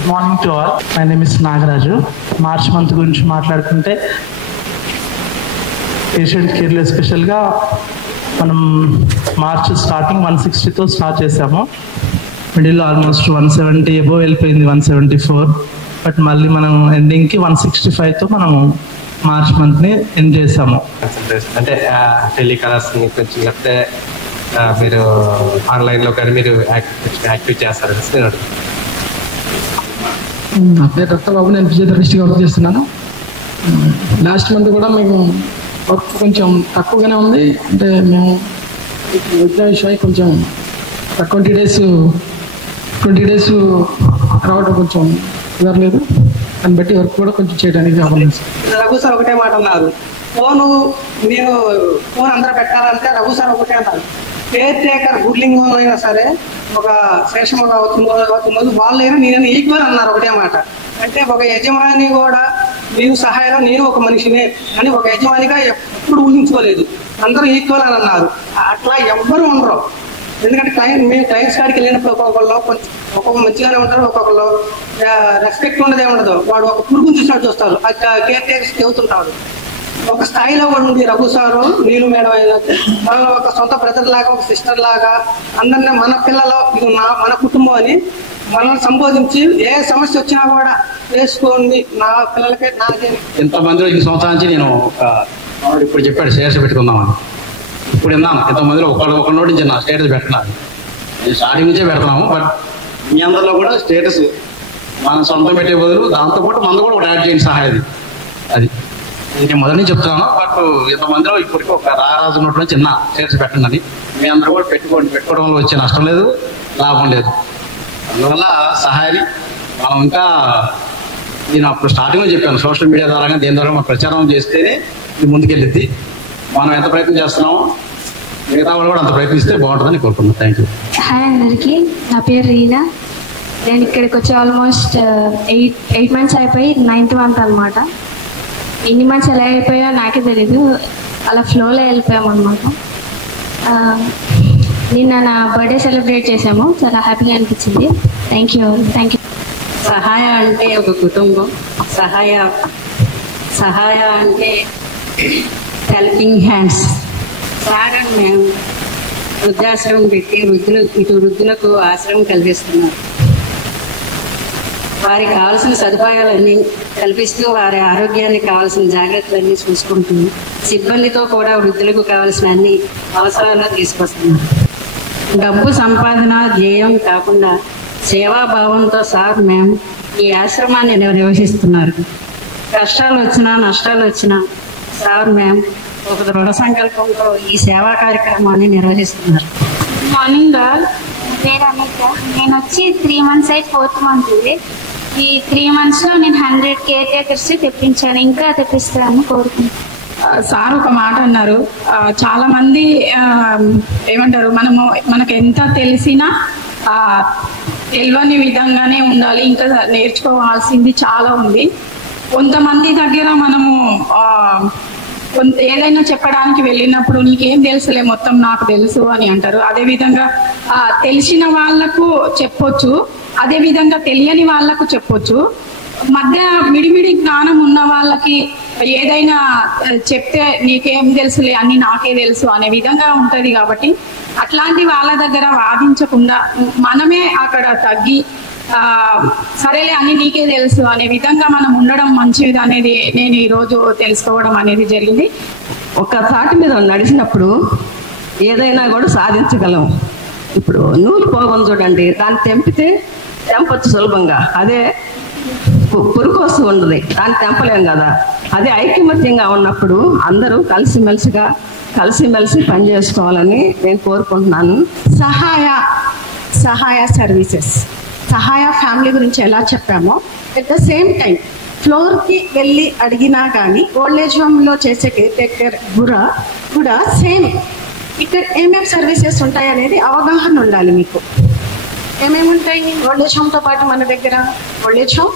Good morning to all. My name is Nagaraju. March month గురించి మాట్లాడుకుంటే patient కేర్లో ఎస్పెషల్గా మనం మార్చ్ స్టార్టింగ్ 160తో స్టార్ట్ చేసాము. మిడిల్ ఆల్మోస్ట్ 170 అబోవ్ వెళ్ళిపోయింది, 174. బట్ మళ్ళీ మనం ఎండింగ్కి 165తో మనము మార్చ్ మంత్ని ఎండ్ చేసాము. అంటే టెలికాలర్స్ కొంచెం లేకపోతే మీరు ఆన్లైన్లో కానీ మీరు యాక్టివ్ చేస్తారు. నా పేరు రక్తబాబు, నేను ఫిజియోథెరపిస్ట్గా వర్క్ చేస్తున్నాను. లాస్ట్ మంత్ కూడా మేము వర్క్ కొంచెం తక్కువగానే ఉంది. అంటే మేము వచ్చిన విషయం కొంచెం 20 డేస్ రావడం కొంచెం కుదరలేదు. దాన్ని బట్టి వర్క్ కూడా కొంచెం చేయడానికి అవ్వలేదు. రఘు సార్ ఒకటే మాట అన్నారు, నేను ఫోన్ అందరూ పెట్టాలంటే రఘు సార్ ఒకటే అన్నారు, కేర్ టేకర్ గుడ్లింగ్ అయినా సరే ఒక శేషముగా అవుతున్నది వాళ్ళైనా నేను ఈక్వల్ అన్నారు ఒకటే మాట. అంటే ఒక యజమాని కూడా నీవు సహాయం నేను ఒక మనిషినే అని ఒక యజమానిగా ఎప్పుడు ఊహించుకోలేదు. అందరూ ఈక్వల్ అని అన్నారు. అట్లా ఎవ్వరు ఉండరు. ఎందుకంటే మేము క్లయింట్స్ కాడికి వెళ్ళినప్పుడు ఒక్కొక్క మంచిగానే ఉంటారు, ఒక్కొక్కరు రెస్పెక్ట్ ఉన్నదే ఉండదు. వాడు ఒక పురుగుని చూసినట్టు చూస్తారు, కేర్ టేకర్స్ చెబుతుంటారు. ఒక స్థాయిలో ఉండి రఘు సారు నేను మేడం అయినా ఒక సొంత బ్రదర్ లాగా, ఒక సిస్టర్ లాగా అందరినీ మన పిల్లలు మన కుటుంబం అని మనల్ని సంబోధించి ఏ సమస్య వచ్చినా కూడా వేసుకోండి నా పిల్లలకే నాకే. ఎంతమందిలో 2 సంవత్సరాల నుంచి నేను ఇప్పుడు చెప్పాడు స్టేటస్ పెట్టుకుందామని. ఇప్పుడు విన్నాను ఎంతమందిలో ఒక నోటి నుంచి నా స్టేటస్ పెట్టినాను. నేను స్టార్టింగ్ నుంచే పెడుతున్నాము. బట్ మీ అందరిలో కూడా స్టేటస్ మనం సొంతం పెట్టే బదులు దాంతోపాటు మందు కూడా యాడ్ చేయండి సహాయం. అది నేను మొదటి నుంచి చెప్తున్నాను. బట్ ఇంతమందిలో ఇప్పటికీ ఒక రారాజు ఉన్నటువంటి చిన్న స్టేటస్ పెట్టండి. మీ అందరూ కూడా పెట్టుకోవడం వల్ల వచ్చే నష్టం లేదు, లాభం లేదు. అందువల్ల సహాయాన్ని మనం ఇంకా నేను అప్పుడు స్టార్టింగ్లో చెప్పాను, సోషల్ మీడియా ద్వారా దేని ద్వారా మనం ప్రచారం చేస్తేనే ఇది ముందుకెళ్ళిద్ది. మనం ఎంత ప్రయత్నం చేస్తున్నామో మిగతా వాళ్ళు కూడా అంత ప్రయత్నిస్తే బాగుంటుందని కోరుకుంటున్నాను. Thank you. హాయ్ అందరికీ, నా పేరు రీనా. నేను ఇక్కడికి వచ్చి ఆల్మోస్ట్ 8 మంత్స్ అయిపోయి 9th మంత్ అనమాట. ఎన్ని మంత్స్ ఎలా అయిపోయా నాకే తెలీదు, అలా ఫ్లోలో వెళ్ళిపోయాం అనమాట. నిన్న నా బర్త్డే సెలబ్రేట్ చేసాము, చాలా హ్యాపీగా అనిపించింది. Thank you. సహాయ అంటే ఒక కుటుంబం, సహాయ అంటే హెల్పింగ్ హ్యాండ్స్. సార్ అండ్ మేము వృద్ధాశ్రమం పెట్టి వృద్ధులకు ఆశ్రమం కల్పిస్తున్నారు. వారికి కావాల్సిన సదుపాయాలన్నీ కల్పిస్తూ వారి ఆరోగ్యానికి కావాల్సిన జాగ్రత్తలన్నీ చూసుకుంటూ సిబ్బందితో కూడా వృద్ధులకు కావాల్సిన అన్ని అవసరాలను తీసుకొస్తున్నారు. డబ్బు సంపాదన ధ్యేయం కాకుండా సేవాభావంతో సార్ మేము ఈ ఆశ్రమాన్ని నిర్వహిస్తున్నారు. కష్టాలు వచ్చినా నష్టాలు వచ్చినా సార్ మేము ఒక దృఢ సంకల్పంతో ఈ సేవా కార్యక్రమాన్ని నిర్వహిస్తున్నారు. Good morning all. పేరు అనిత. నేను వచ్చి 3 months అయి 4th month ఇది. ఈ 3 monthsలో నేను 100 కేర్ టేకర్స్ తెప్పించాను, ఇంకా తెప్పిస్తాను కోరుకుంటున్నాను. సార్ ఒక మాట అన్నారు, చాలా మంది ఏమంటారు, మనకు ఎంత తెలిసినా తెలియని విధంగానే ఉండాలి, ఇంకా నేర్చుకోవాల్సింది చాలా ఉంది. కొంతమంది దగ్గర మనము ఏదైనా చెప్పడానికి వెళ్ళినప్పుడు నీకేం తెలుసులే మొత్తం నాకు తెలుసు అని అంటారు. అదేవిధంగా తెలిసిన వాళ్లకు చెప్పొచ్చు, అదేవిధంగా తెలియని వాళ్లకు చెప్పొచ్చు. మధ్య మిడిమిడి జ్ఞానం ఉన్న వాళ్ళకి ఏదైనా చెప్తే నీకేం తెలుసులే అన్ని నాకే తెలుసు అనే విధంగా ఉంటది. కాబట్టి అట్లాంటి వాళ్ళ దగ్గర వాదించకుండా మనమే అక్కడ తగ్గి సరేలే అని నీకే తెలుసు అనే విధంగా మనం ఉండడం మంచిది అనేది నేను ఈరోజు తెలుసుకోవడం అనేది జరిగింది. ఒక తాటి మీద నడిచినప్పుడు ఏదైనా కూడా సాధించగలం. ఇప్పుడు నూలు పోగం చూడండి, దాన్ని తెంపచ్చు సులభంగా. అదే పురుగు వస్తూ ఉండదు, దాన్ని తెంపలేం కదా. అదే ఐకమత్యంగా ఉన్నప్పుడు అందరూ కలిసిమెలిసి పనిచేసుకోవాలని నేను కోరుకుంటున్నాను. సహాయ సర్వీసెస్, సహాయ ఫ్యామిలీ గురించి ఎలా చెప్పామో ఎట్ ద సేమ్ టైం ఫ్లోర్కి వెళ్ళి అడిగినా కానీ ఓల్డేజ్ హోమ్లో చేసే కేర్ టేకర్ కూడా సేమ్ ఇక్కడ ఏమేమి సర్వీసెస్ ఉంటాయి అనేది అవగాహన ఉండాలి. మీకు ఏమేమి ఉంటాయి ఓల్డేజ్ హోమ్తో పాటు మన దగ్గర? Old age home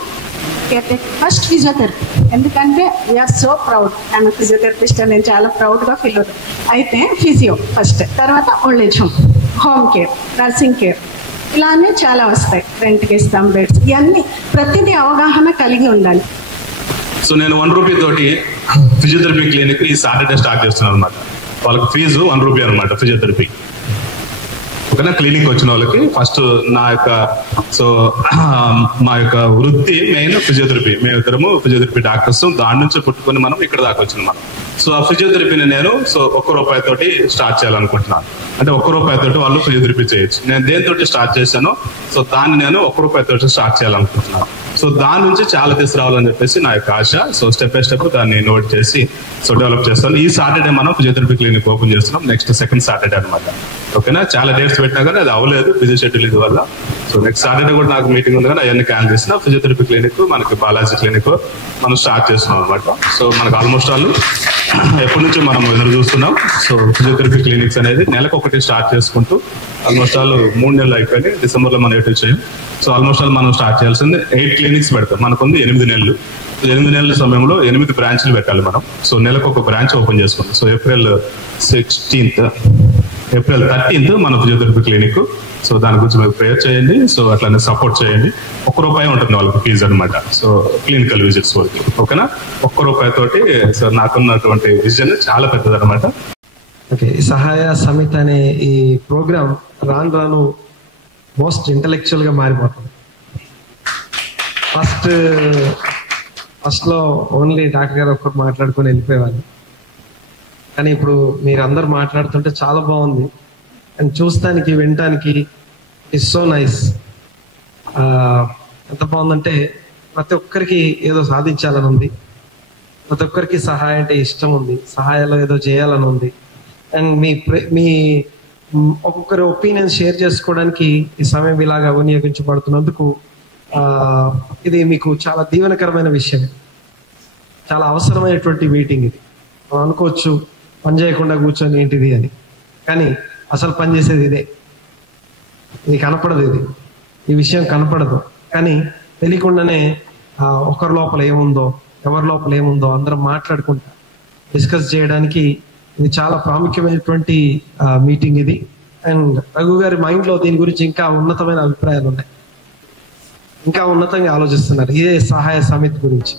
care taker, first physiotherapy. ఎందుకంటే we are so proud, I'm physiotherapist అని నేను చాలా ప్రౌడ్గా ఫీల్ అవుతాను. అయితే ఫిజియో ఫస్ట్, తర్వాత old age home, home care, nursing care, ఇలానే చాలా వస్తాయి. రెంట్కి ఇస్తాం బెడ్స్, ఇవన్నీ ప్రతిదీ అవగాహన కలిగి ఉండాలి. సో నేను 1 రూపీ తోటి ఫిజియోథెరపీ క్లినిక్ ఈ సాటర్డే స్టార్ట్ చేస్తున్నాను అనమాట. వాళ్ళకి ఫీజు 1 రూపీ అనమాట ఫిజియోథెరపీ. ఓకేనా, క్లినిక్ వచ్చిన వాళ్ళకి ఫస్ట్ నా యొక్క మా యొక్క వృత్తి మెయిన్ ఫిజియోథెరపీ. మేము ఇద్దరము ఫిజియోథెరపీ డాక్టర్స్, దాని నుంచి పుట్టుకొని మనం ఇక్కడ దాకా వచ్చినాం మనం. సో ఆ ఫిజియోథెరపీని నేను ₹1 తోటి స్టార్ట్ చేయాలనుకుంటున్నాను. అంటే ₹1 తోటి వాళ్ళు ఫిజియోథెరపీ చేయొచ్చు. నేను దేనితోటి స్టార్ట్ చేశానో దాన్ని నేను ₹1 తోటి స్టార్ట్ చేయాలనుకుంటున్నాను. సో దాని నుంచి చాలా తీసుకురావాలని చెప్పేసి నా యొక్క ఆశ. సో స్టెప్ బై స్టెప్ దాన్ని నోట్ చేసి డెవలప్ చేస్తాను. ఈ సాటర్డే మనం ఫిజియోథెరపీ క్లినిక్ ఓపెన్ చేస్తున్నాం, నెక్స్ట్ సెకండ్ సాటర్డే అనమాట. ఓకేనా, చాలా డేట్స్ పెట్టినా కానీ అది అవ్వలేదు బిజీ షెడ్యూల్ ఇది వల్ల. సో నెక్స్ట్ సాటర్డే కూడా నాకు మీటింగ్ ఉంది కానీ అవన్నీ క్యాన్సిల్ చేసిన. ఫిజియోథెరపీ క్లినిక్ మనకి బాలాజీ క్లినిక్ మనం స్టార్ట్ చేస్తున్నాం అనమాట. సో మనకు ఆల్మోస్ట్ వాళ్ళు ఎప్పటి నుంచి మనం ఎదురు చూస్తున్నాం. సో ఫిజియోథెరపీ క్లినిక్స్ అనేది నెలకు ఒకటి స్టార్ట్ చేసుకుంటూ ఆల్మోస్ట్ వాళ్ళు 3 నెలలు అయిపోయి డిసెంబర్లో మనం ఎటు చేయం. సో ఆల్మోస్ట్ వాళ్ళు మనం స్టార్ట్ చేయాల్సింది 8 క్లినిక్స్ పెడతాం. మనకుంది 8 నెలలు. 8 నెలల సమయంలో 8 బ్రాంచ్లు పెట్టాలి మనం. సో నెలకు ఒక బ్రాంచ్ ఓపెన్ చేసుకుంటాం. సో ఏప్రిల్ 13th మన ఫిజియోథెరపీ క్లినిక్. సో దాని గురించి మీరు ప్రేయర్ చేయండి. సో అట్లానే సపోర్ట్ చేయండి. ₹1 ఉంటుంది వాళ్ళకి ఫీజు అనమాట. సో క్లినికల్ విజిట్స్ వరకు. ఓకేనా, ₹1 తోటి సో నాకున్నటువంటి విజన్ చాలా పెద్దది అనమాట. ఓకే, సహాయ సమితి అనే ఈ ప్రోగ్రామ్ రాను మోస్ట్ ఇంటలెక్చువల్ గా మారిపోతుంది. ఫస్ట్ లో ఓన్లీ డాక్టర్ గారు ఒక్కరు మాట్లాడుకొని వెళ్ళిపోయేవాళ్ళు. కానీ ఇప్పుడు మీరు అందరు మాట్లాడుతుంటే చాలా బాగుంది. అండ్ చూస్తానికి వినటానికి ఇట్స్ సో నైస్. ఎంత బాగుందంటే ప్రతి ఒక్కరికి ఏదో సాధించాలని ఉంది, ప్రతి ఒక్కరికి సహాయం అంటే ఇష్టం ఉంది, సహాయంలో ఏదో చేయాలని ఉంది. అండ్ మీ ఒక్కొక్కరి ఒపీనియన్ షేర్ చేసుకోవడానికి ఈ సమయం ఇలాగా వినియోగించబడుతున్నందుకు ఇది మీకు చాలా దీవెనకరమైన విషయం. చాలా అవసరమైనటువంటి మీటింగ్ ఇది. మనం అనుకోవచ్చు పని చేయకుండా కూర్చొని ఏంటిది అని, కానీ అసలు పని చేసేది ఇదే. ఇది కనపడదు, ఈ విషయం కనపడదు. కానీ తెలియకుండానే ఒకరి లోపల ఏముందో, ఎవరి లోపల ఏముందో అందరం మాట్లాడుకుంటా డిస్కస్ చేయడానికి ఇది చాలా ప్రాముఖ్యమైనటువంటి మీటింగ్ ఇది. అండ్ రఘు గారి మైండ్ లో దీని గురించి ఇంకా ఉన్నతమైన అభిప్రాయాలు ఉన్నాయి, ఇంకా ఉన్నతంగా ఆలోచిస్తున్నారు ఇదే సహాయ సమితి గురించి.